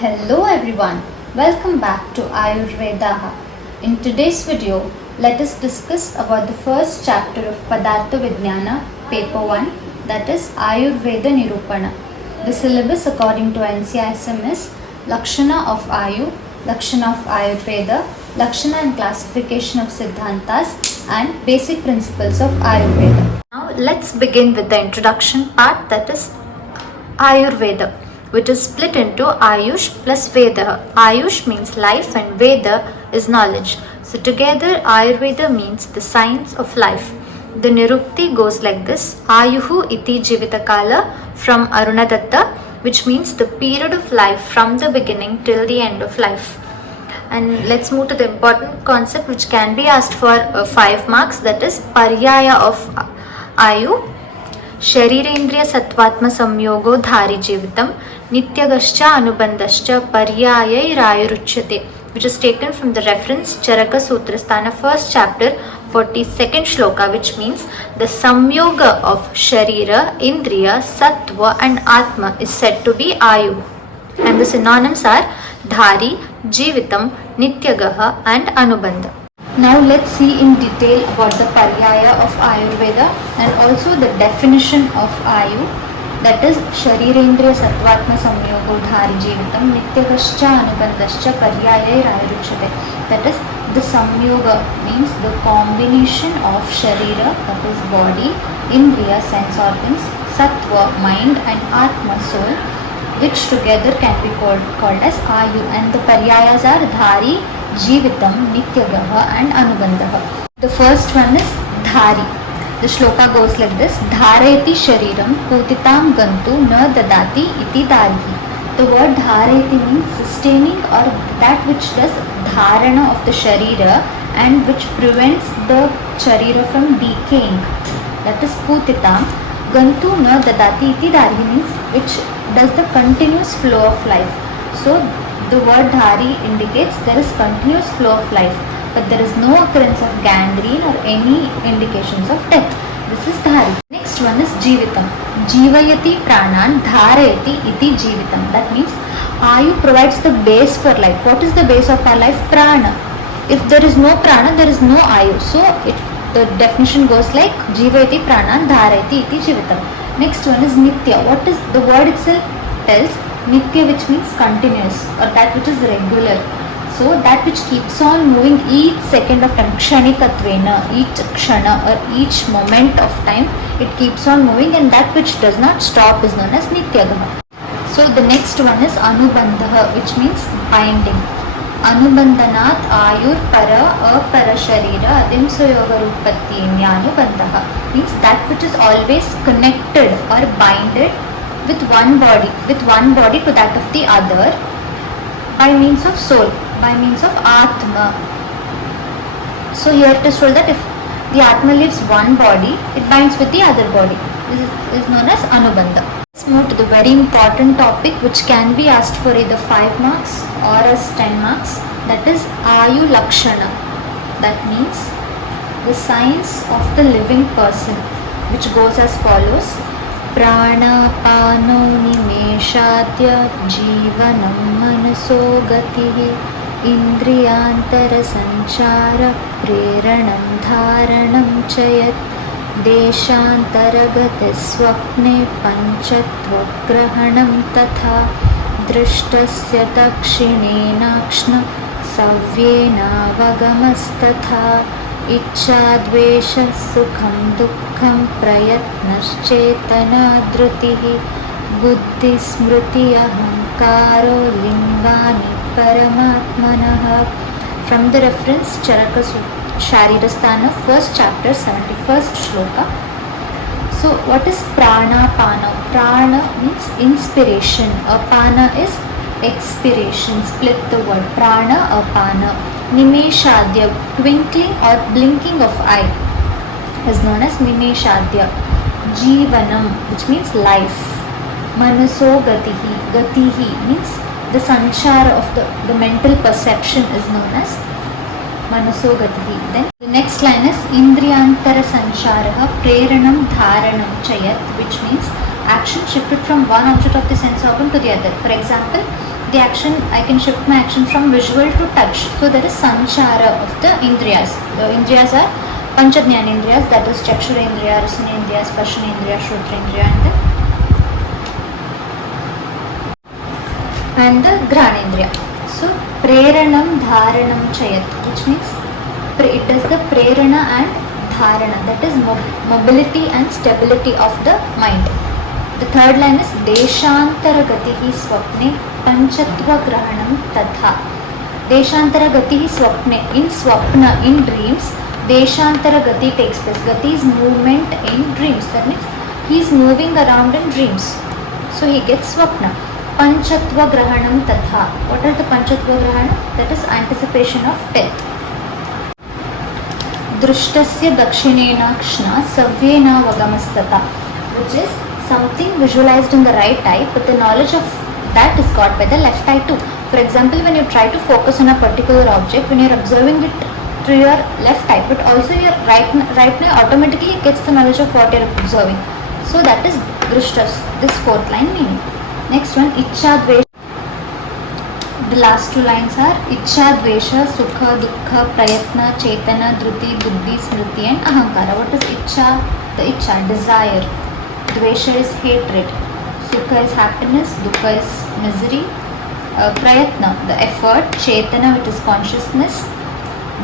Hello everyone, welcome back to AYURVEDAAHA. In today's video, let us discuss about the first chapter of Padarta Vijnaana, paper 1, that is Ayurveda Nirupana. The syllabus according to NCISM is Lakshana of Ayu, Lakshana of Ayurveda, Lakshana and classification of Siddhantas, and basic principles of Ayurveda. Now let's begin with the introduction part, that is Ayurveda, which is split into Ayush plus Veda. Ayush means life and Veda is knowledge. So together Ayurveda means the science of life. The Nirukti goes like this: Ayuhu iti jivitakala from Arunadatta, which means the period of life from the beginning till the end of life. And let's move to the important concept which can be asked for 5 marks, that is Paryaya of Ayu. शरीरेन्द्रिय सत्वात्म संयोगो धारी जीवितम नित्यगश्च अनुबंधश्च पर्यायैरायुरुच्यते, which is taken from the reference Charaka Sutrasthana, first chapter, 42nd shloka, which means the samyoga of Sharira, Indriya, Sattva and Atma is said to be Ayu. And the synonyms are Dhari, Jivitam, Nityagaha and Anubandha. Now let's see in detail about the Paryaya of Ayurveda and also the definition of Ayu, that is Sharirendriya Sattvatma Samyogo Dhari Jivitam Nityagascha Anubandhascha Paryaya Ayuruchyate. That is, the Samyoga means the combination of Sharira, that is body, Indriya, sense organs, Sattva, mind and Atma, soul, which together can be called as Ayu, and the Paryayas are Dhari, Jivitam, Nityagaha and Anubandhaha. The first one is Dhari. The shloka goes like this: Dharayati Shariram Putitam Gantu Na Dadati Iti Dharihi. The word Dharayati means sustaining or that which does dharana of the Sharira and which prevents the Sharira from decaying. That is Putitam. Gantu Na Dadati Iti Dharihi means which does the continuous flow of life. So the word Dhari indicates there is continuous flow of life, but there is no occurrence of gangrene or any indications of death. This is Dhari. Next one is Jivitam. Jivayati Pranan Dharayati iti Jivitam. That means Ayu provides the base for life. What is the base of our life? Prana. If there is no Prana, there is no Ayu. So the definition goes like Jivayati Pranan Dharayati iti Jivitam. Next one is Nitya. What is the word itself tells? Nitya, which means continuous or that which is regular. So that which keeps on moving each second of time, kshanikatvena, each kshana or each moment of time, it keeps on moving, and that which does not stop is known as nityagaha. So the next one is anubandha, which means binding. Anubandhanat ayur para apara sharira adimsayoga rupatti anubandha means that which is always connected or binded with one body to that of the other by means of soul, by means of Atma. So here it is told that if the Atma leaves one body, it binds with the other body. This is known as Anubandha. Let's move to the very important topic which can be asked for either 5 marks or as 10 marks, that is Ayu Lakshana. That means the science of the living person, which goes as follows: प्राणापानो निमेषाद्य जीवनं मनसो गतिः इन्द्रियान्तरसञ्चार प्रेरणं धारणं च यत् देशान्तरगतिस्वप्ने पञ्चत्वग्रहणं तथा दृष्टस्य दक्षिणेनाक्ष्ण सव्येनावगमस्तथा इच्छाद्वेषः सुखं दुःखं प्रयत्नश्चेतना धृतिः बुद्धिस्मृति अहंकारो लिंगानि परमात्मनः. From the reference Charaka Sharirasthana, first chapter, 71st shloka. So what is prana pana? Prana means inspiration, apana is expiration. Split the word. Prana apana. Nimeshadya, twinkling or blinking of eye, is known as Nimeshadya. Jivanam, which means life. Manaso gatihi, gatihi means the sanchara of the mental perception is known as Manaso gatihi. Then the next line is Indriyantara sancharaha preranam dharanam chayat, which means action shifted from one object of the sense organ to the other. For example, the action, I can shift my action from visual to touch. So there is sanchara of the indriyas. The indriyas are panchajnanendriyas, that is chakshurendriya, rasanendriya, sparsanendriya, shrotrendriya, and the granendriya. So preranam dharanam chayat, which means it does the prerana and dharana, that is mobility and stability of the mind. The third line is Deshantara Gatihi Swapne Panchatva Grahanam Tatha. Deshantara Gatihi Swapne, in Swapna, in dreams, Deshantara Gati takes place. Gati is movement in dreams. That means he is moving around in dreams. So he gets Swapna. Panchatva Grahanam Tatha. What is the Panchatva Grahana? That is anticipation of death. Drushtasya Dakshinena Kshna Savyena Vagamastata, which is something visualized in the right eye, but the knowledge of that is got by the left eye too. For example, when you try to focus on a particular object, when you are observing it through your left eye, but also your right eye automatically gets the knowledge of what you are observing. So that is drushtas, this fourth line meaning. Next one, Ichcha Dvesha. The last two lines are Ichcha Dvesha, Sukha, Dukkha, Prayatna, Chetana, Dhruti, Buddhi, Smriti and Ahankara. What is Ichcha? The Ichcha, desire. Dvesha is hatred, Sukha is happiness, Dukkha is misery, Prayatna, the effort, Chetana, which is consciousness,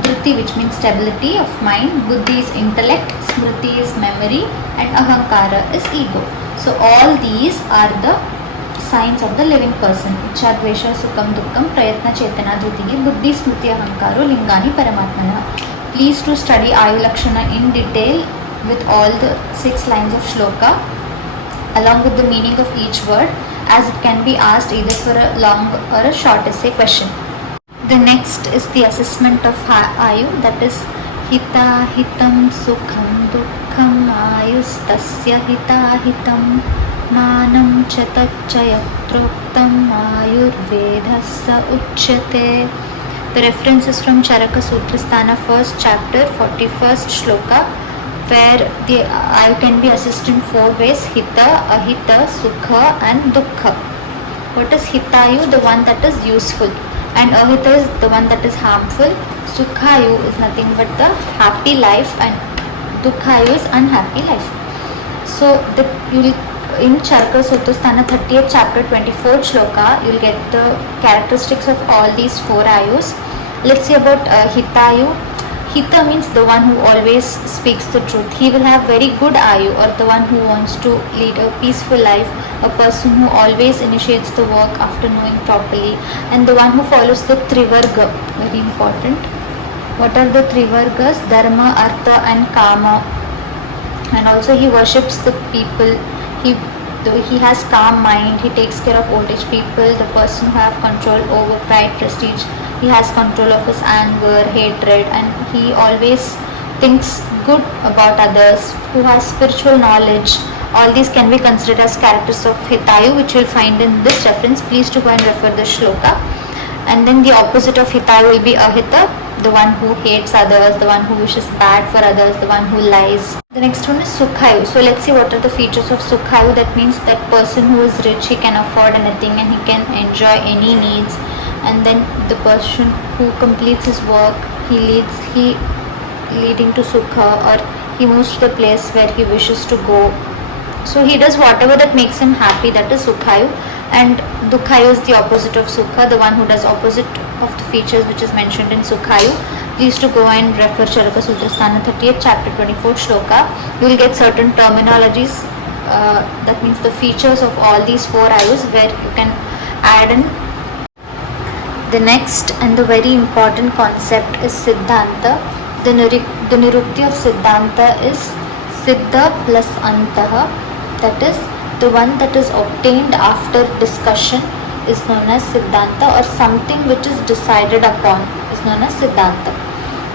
Dhruti, which means stability of mind, Buddhi is intellect, Smriti is memory, and Ahankara is ego. So all these are the signs of the living person. Ichcha, Dvesha, Sukham, Dukkham, Prayatna, Chetana, Dhruti, Buddhi, Smriti, Ahankaro, Lingani, Paramatmana. Please to study Ayu Lakshana in detail with all the 6 lines of shloka along with the meaning of each word, as it can be asked either for a long or a short essay question. The next is the assessment of Ayu, that is Hita Hitam Sukham Dukkham Ayustasya Hita Hitam Manam Chatachayatroptam Ayurvedasa Uchyate. The reference is from Charaka Sutrasthana, 1st chapter, 41st shloka, where the Ayu can be assessed in 4 ways: Hita, Ahita, Sukha and Dukkha. What is Hitayu? The one that is useful, and Ahita is the one that is harmful. Sukhayu is nothing but the happy life, and Dukkhayu is unhappy life. So in Charaka Sutrasthana 30th chapter 24th shloka, you will get the characteristics of all these 4 Ayus. Let's see about Hitayu. Hita means the one who always speaks the truth. He will have very good Ayu, or the one who wants to lead a peaceful life, a person who always initiates the work after knowing properly, and the one who follows the Trivarga, very important. What are the Trivargas? Dharma, Artha and Kama. And also he worships the people. He has calm mind, he takes care of old age people, the person who have control over pride, prestige. He has control of his anger, hatred, and he always thinks good about others, who has spiritual knowledge. All these can be considered as characters of Hitayu, which you will find in this reference. Please to go and refer the shloka. And then the opposite of Hitayu will be Ahita, the one who hates others, the one who wishes bad for others, the one who lies. The next one is Sukhayu. So let's see what are the features of Sukhayu. That means that person who is rich, he can afford anything and he can enjoy any needs. And then the person who completes his work, he leading to Sukha, or he moves to the place where he wishes to go. So he does whatever that makes him happy, that is Sukhayu. And Dukkhayu is the opposite of Sukha, the one who does opposite of the features which is mentioned in Sukhayu. Please to go and refer Charaka Sutrasthana 30th chapter 24th shloka. You will get certain terminologies, that means the features of all these 4 Ayus, where you can add in. The next and the very important concept is Siddhanta. The Nirupti of Siddhanta is Siddha plus Antaha, that is the one that is obtained after discussion is known as Siddhanta, or something which is decided upon is known as Siddhanta.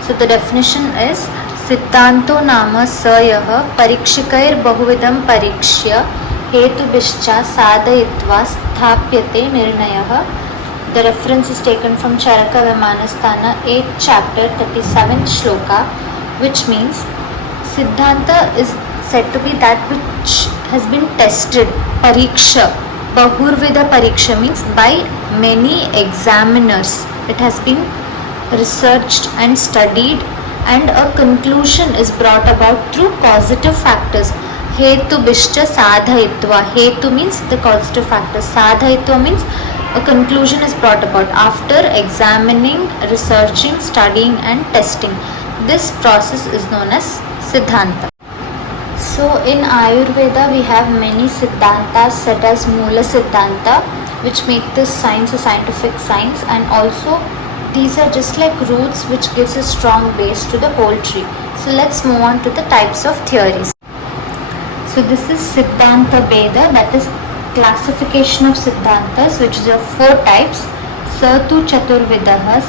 So the definition is Siddhanto nama sayaha parikshikair bahuvidam parikshya hetubhischa sadhayitva sthapyate nirnayaha. The reference is taken from Charaka Vimanasthana 8th chapter 37th shloka, which means Siddhanta is said to be that which has been tested. Pariksha, Bahurvida Pariksha means by many examiners. It has been researched and studied, and a conclusion is brought about through causative factors. Hetu bishta sadhayitva. Hetu means the causative factors. Sadhayitva means a conclusion is brought about after examining, researching, studying and testing. This process is known as Siddhanta. So in Ayurveda we have many Siddhantas such as Moola Siddhanta, which make this science a scientific science, and also these are just like roots which gives a strong base to the whole tree. So let's move on to the types of theories. So this is Siddhanta Veda, that is classification of Siddhantas, which is of 4 types. Satu Chaturvidaha,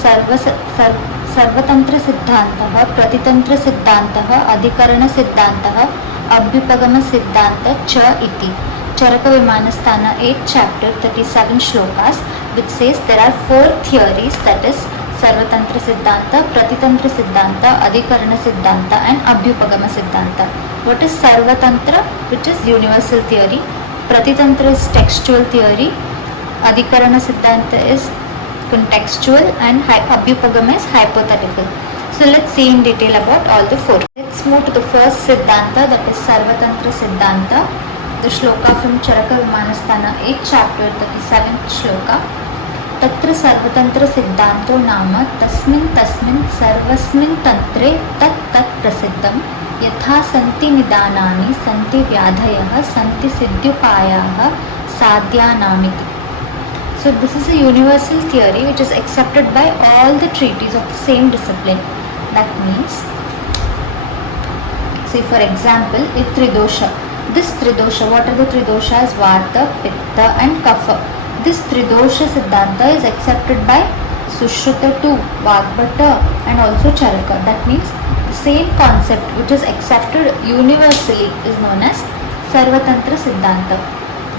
Sarvatantra Siddhantaha, Pratitantra Siddhantaha, Adhikarana Siddhantaha, Abhyupagama Siddhanta Cha iti. Charaka Vimanasthana 8th chapter 37 shlokas, which says there are 4 theories, that is Sarvatantra Siddhanta, Pratitantra Siddhanta, Adhikarana Siddhanta and Abhyupagama Siddhanta. What is Sarvatantra? Which is universal theory. Pratitantra is textual theory. Adhikarana Siddhanta is contextual, and Abhyupagama is hypothetical. So let's see in detail about all the 4. Let's move to the first Siddhanta, that is Sarvatantra Siddhanta. The shloka from Charaka Vimanasthana 8th chapter 37th shloka. Tatra Sarvatantra Siddhanto Nama Tasmin Sarvasmin Tantre Tat Prasiddham Yatha Santi Nidanani Santi Vyadhayaha Santi Siddhyupayaha Sadhyanamiti. So this is a universal theory which is accepted by all the treatises of the same discipline. That means, say for example, Tridosha. This Tridosha, what are the Tridoshas? Vata, Pitta and Kapha. This Tridosha Siddhanta is accepted by Sushruta too, Vagbhata and also Charaka. That means the same concept which is accepted universally is known as Sarvatantra Siddhanta.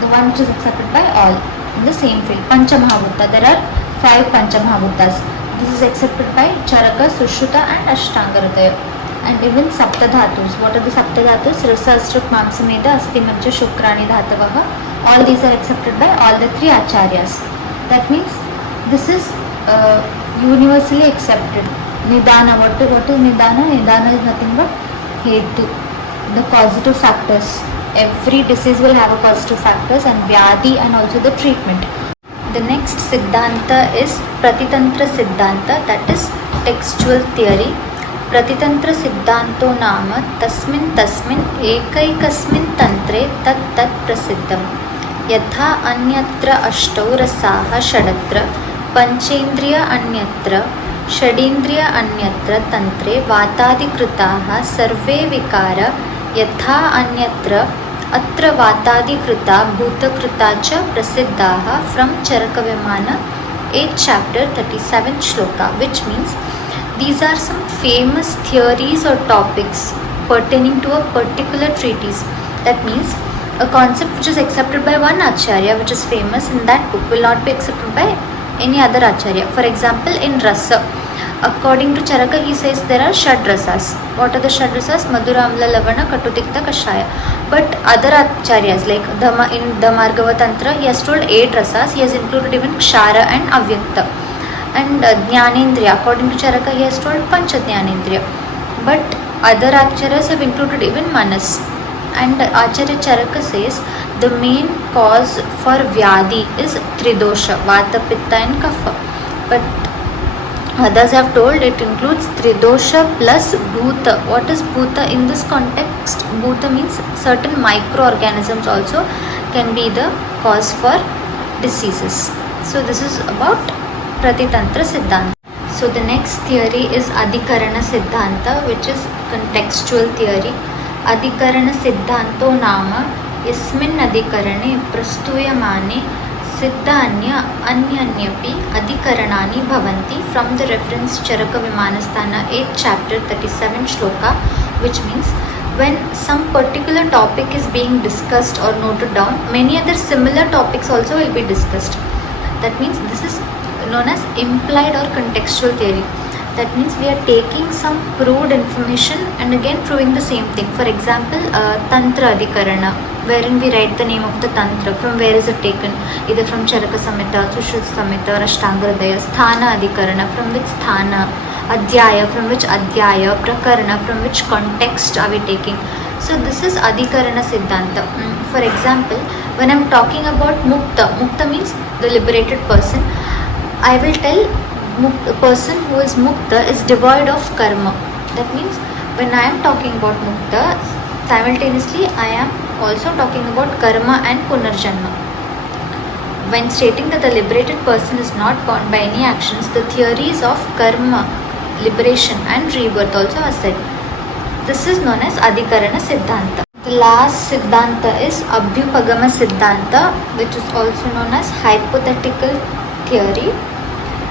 The one which is accepted by all in the same field. Panchamahabhuta. There are 5 Panchamahabhutas. This is accepted by Charaka, Sushruta and Ashtanga Hridaya. And even Saptadhatus. What are the Saptadhatus? Rasa, Ashrut, Mamsa, Meda, Asti, Majja, Shukrani, Dhatavaha. All these are accepted by all the 3 Acharyas. That means this is universally accepted. Nidana. What is Nidana? Nidana is nothing but Hetu, the causative factors. Every disease will have a causative factors, and Vyadhi and also the treatment. The next Siddhanta is Pratitantra Siddhanta, that is textual theory. Pratitantra Siddhanto Nama Tasmin Ekaikasmin Tantre Tat Prasiddham Yatha Anyatra Ashtau Rasaha Shadatra Panchendriya Anyatra Shadindriya Anyatra Tantre Vatadikritaha Sarve Vikara Yatha Anyatra Atra Vatadikrita Bhutakrita Cha Prasiddhaha, from Charaka Vimana 8th chapter 37 shloka, which means these are some famous theories or topics pertaining to a particular treatise. That means a concept which is accepted by one Acharya, which is famous in that book, will not be accepted by any other Acharya. For example, in Rasa, according to Charaka, he says there are Shad Rasas. What are the Shad Rasas? Madhura, Amla, Lavana, Katutikta, Kashaya. But other Acharyas, like in Dhamargava Tantra, he has told 8 Rasas. He has included even Kshara and Avyakta. And Jnanendriya, according to Charaka, he has told Pancha Jnanendriya. But other Acharyas have included even Manas. And Acharya Charaka says the main cause for Vyadhi is Tridosha, Vata, Pitta and Kapha. But others have told it includes Tridosha plus Bhuta. What is Bhuta in this context? Bhuta means certain microorganisms also can be the cause for diseases. So this is about Pratitantra Siddhanta. So the next theory is Adhikarana Siddhanta, which is contextual theory. Adhikarana Siddhanto Nama Yasmin Adhikarane Prastuyamane Siddhanya Anyanyapi Adhikaranani Bhavanti, from the reference Charaka Vimanasthana 8th chapter 37 shloka, which means when some particular topic is being discussed or noted down, many other similar topics also will be discussed. That means this is known as implied or contextual theory. That means we are taking some proved information and again proving the same thing. For example, Tantra Adhikarana. wherein we write the name of the tantra, from where is it taken, either from Charaka Samhita, Sushruta Samhita or Ashtanga Hridaya, Sthana Adhikarana, from which Sthana, Adhyaya, from which Adhyaya, Prakarana, from which context are we taking. So this is Adhikarana Siddhanta. For example, when I am talking about Mukta means the liberated person. I will tell a person who is Mukta is devoid of karma. That means when I am talking about Mukta, simultaneously I am also talking about karma and punarjanma. When stating that the liberated person is not bound by any actions, the theories of karma, liberation and rebirth also are said. This is known as Adhikarana Siddhanta. The last Siddhanta is Abhyupagama Siddhanta, which is also known as hypothetical theory.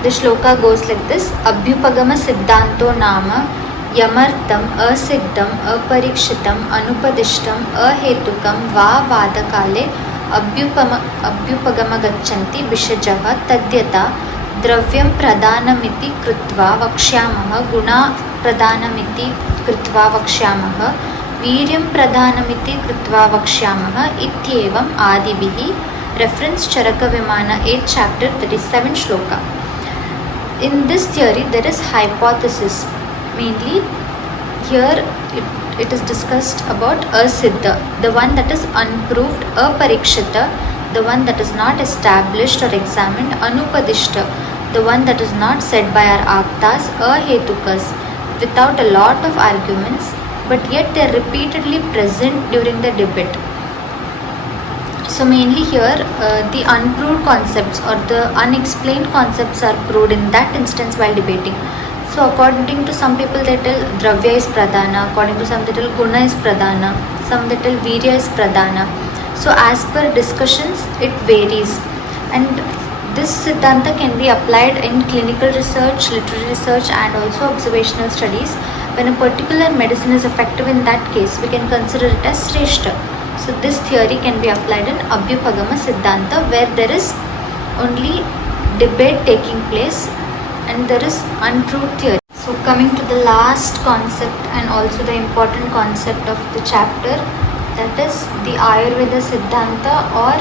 The shloka goes like this: Abhyupagama Siddhanto Nama Yamartam Asiddham Aparikshitam Anupadishtam Ahetukam Va Vadakale Abhyupagama Gachanti Bishajaha Tadyata Dravyam Pradhanamiti Krutva Vakshyamaha Guna Pradhanamiti Krutva Vakshyamaha Viryam Pradhanamiti Krutva Vakshyamaha Ityevam Adibihi. Reference Charaka Vijnaana 8th chapter 37 shloka. In this theory there is hypothesis. Mainly here it is discussed about asiddha, the one that is unproved, aparikshita, the one that is not established or examined, anupadishta, the one that is not said by our aptas, ahetukas, without a lot of arguments, but yet they are repeatedly present during the debate. So mainly here the unproved concepts or the unexplained concepts are proved in that instance while debating. So according to some people they tell Dravya is Pradhana, according to some they tell Guna is Pradhana, some they tell Virya is Pradhana. So as per discussions it varies, and this Siddhanta can be applied in clinical research, literary research and also observational studies. When a particular medicine is effective in that case, we can consider it as Shreshta. So this theory can be applied in Abhyupagama Siddhanta, where there is only debate taking place and there is unproved theory. So coming to the last concept and also the important concept of the chapter, that is the Ayurveda Siddhanta, or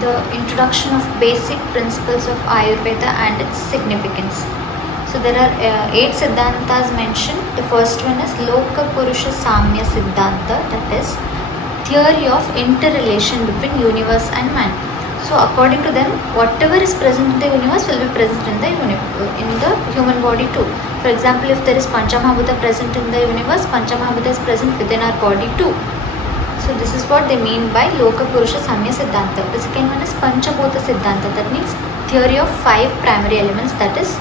the introduction of basic principles of Ayurveda and its significance. So there are 8 Siddhantas mentioned. The first one is Loka Purusha Samya Siddhanta, that is theory of interrelation between universe and man. So according to them, whatever is present in the universe will be present in the human body too. For example, if there is Panchamahabhuta present in the universe, Panchamahabhuta is present within our body too. So this is what they mean by Loka Purusha Samya Siddhanta. The second one is Panchabhuta Siddhanta, that means theory of 5 primary elements, that is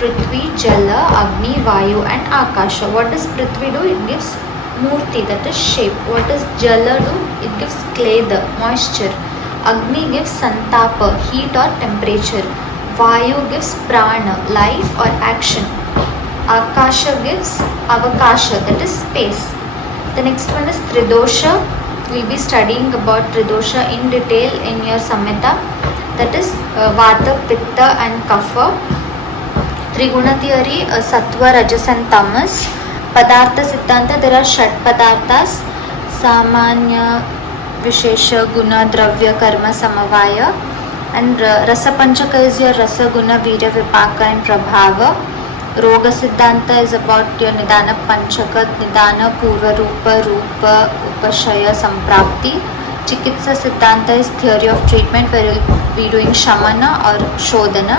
Prithvi, Jala, Agni, Vayu and Akasha. What does Prithvi do? It gives Murti, that is shape. What does Jala do? It gives Kleda, moisture. Agni gives Santapa, heat or temperature. Vayu gives Prana, life or action. Akasha gives Avakasha, that is space. The next one is Tridosha. We will be studying about Tridosha in detail in your Samhita, that is Vata, Pitta and Kapha. Triguna theory, Sattva, Rajas and Tamas. Padarta Siddhanta, there are Shat Padartas, Samanya, Vishesha, Guna, Dravya, Karma, Samavaya. And Rasa Panchaka is your Rasa, Guna, Virya, Vipaka and Prabhava. Roga Siddhanta is about your Nidana Panchaka, Nidana, Purva, Rupa, Rupa, Upashaya, Samprapti. Chikitsa Siddhanta is theory of treatment, where you will be doing Shamana or Shodhana.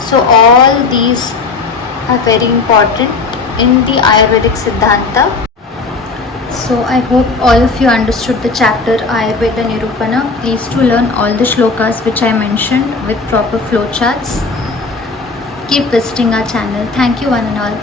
So all these are very important in the Ayurvedic Siddhanta. So I hope all of you understood the chapter Ayurveda Nirupana. Please do learn all the shlokas which I mentioned with proper flowcharts. Keep visiting our channel. Thank you one and all.